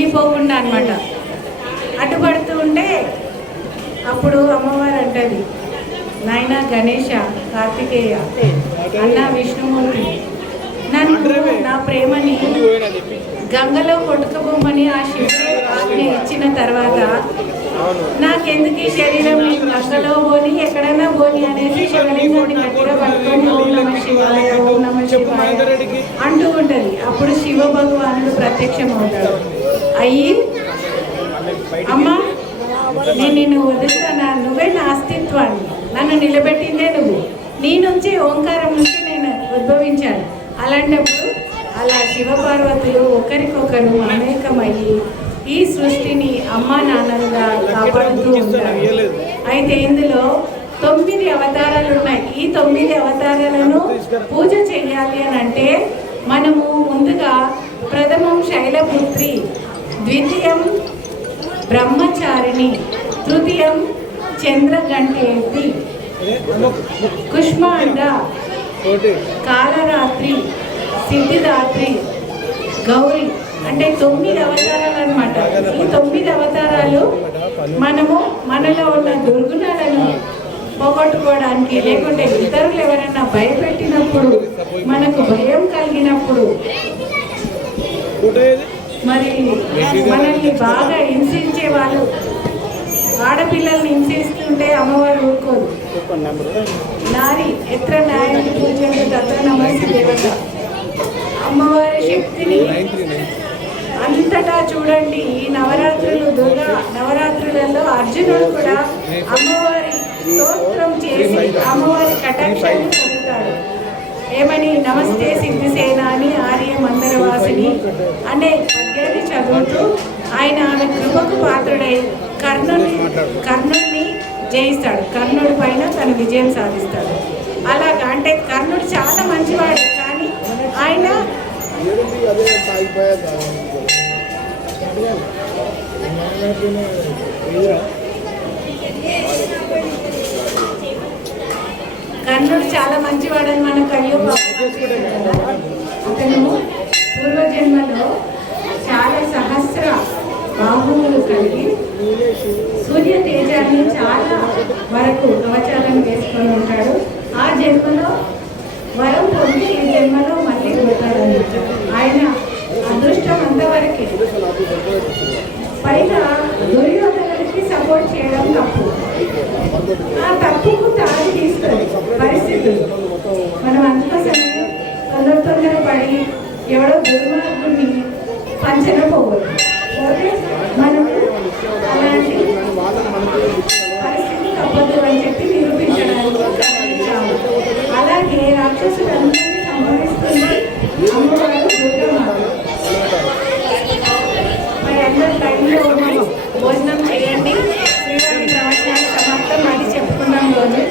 మునిగిపోకుండా అనమాట అడ్డుపడుతూ ఉంటే అప్పుడు అమ్మవారు అంటది నాయన గణేష కార్తికేయ అన్న విష్ణుమూర్తి నన్ను నా ప్రేమని గంగలో కొట్టుకుపోమని ఆ శివుడు ఆజ్ఞ ఇచ్చిన తర్వాత నాకెందుకు ఈ శరీరం? గంగలో పోని ఎక్కడైనా పోని అనేసి శివలింగాన్ని గట్టిగా పట్టుకొని ఓం నమ శివాయ ఓం నమ శివాయ అంటూ ఉంటది. అప్పుడు శివ భగవానుడు ప్రత్యక్షం అవుతాడు అయ్యి? అమ్మా నేను నిన్ను వదులుతానా నువ్వే నా అస్తిత్వాన్ని. నన్ను నిలబెట్టిందే నువ్వు. నీ నుంచి ఓంకారం నుంచి నేను ఉద్భవించాను. అలాంటప్పుడు అలా శివపార్వతులు ఒకరికొకరు అనేకమయ్యి ఈ సృష్టిని అమ్మా నాన్నలుగా కాపాడుతూ ఉంటారు అయితే ఇందులో తొమ్మిది అవతారాలు ఉన్నాయి. ఈ తొమ్మిది అవతారాలను పూజ చేయాలి అని అంటే మనము ముందుగా ప్రథమం శైలపుత్రి ద్వితీయం బ్రహ్మచారిణి తృతీయం చంద్రగంటేది కుష్మాండ కాలరాత్రి సిద్ధిదాత్రి గౌరి. అంటే తొమ్మిది అవతారాలు అనమాట ఈ తొమ్మిది అవతారాలు మనము మనలో ఉన్న దుర్గుణాలను పోగొట్టుకోవడానికి లేకుంటే ఇతరులు ఎవరైనా భయపెట్టినప్పుడు మనకు భయం కలిగినప్పుడు మరి మనల్ని బాగా హింసించే వాళ్ళు ఆడపిల్లల్ని హింసిస్తుంటే అమ్మవారు ఊరుకోదు నారి ఎత్ర న్యాయం పూజలు తత్ర నమస్తే దేవత. అమ్మవారి శక్తిని అంతటా చూడండి. ఈ నవరాత్రులు దుర్గా నవరాత్రులలో అర్జునుడు కూడా అమ్మవారి స్తోత్రం చేసి అమ్మవారి కటాక్షాన్ని పొందుతాడు. ఏమని నమస్తే సిద్ధిసేన అని ఆర్య మందరవాసిని. అనే పద్యాన్ని చదువుతూ ఆయన ఆమె కృపకు పాత్రుడై కర్ణుని కర్ణుడిని జయిస్తాడు. కర్ణుడి పైన తను విజయం సాధిస్తాడు. అలాగా అంటే కర్ణుడు చాలా మంచివాడు కానీ ఆయన కర్ణుడు చాలా మంచివాడని మనం కయ్యో అతను పూర్వజన్మలో చాలా సహస్ర బాహువులు కలిగి సూర్య తేజాన్ని చాలా వరకు కవచాలను వేసుకొని ఉంటాడు. ఆ జన్మలో వరం పొంది ఈ జన్మలో మళ్ళీ పుడతాడు ఆయన అదృష్టం అంతవరకే. పైగా దుర్యోధనుడికి సపోర్ట్ చేయడం తప్పు. ఆ తప్పుకు తాగి తీసుకుని ఎవడో దుర్మార్గుడిని పంచన పోవద్దు పోతే మనము అలాంటి పరిస్థితి తప్పదు అని చెప్పి నిరూపించడానికి అలాగే రాక్షసులందరినీ సంహరిస్తుంది అమ్మవారు దుర్గమాత మరి అందరు టైంలో ఉన్నాయి భోజనం చేయండి శ్రీవారి ప్రవచనాలు సమాప్తం అని చెప్పుకున్నాం రోజు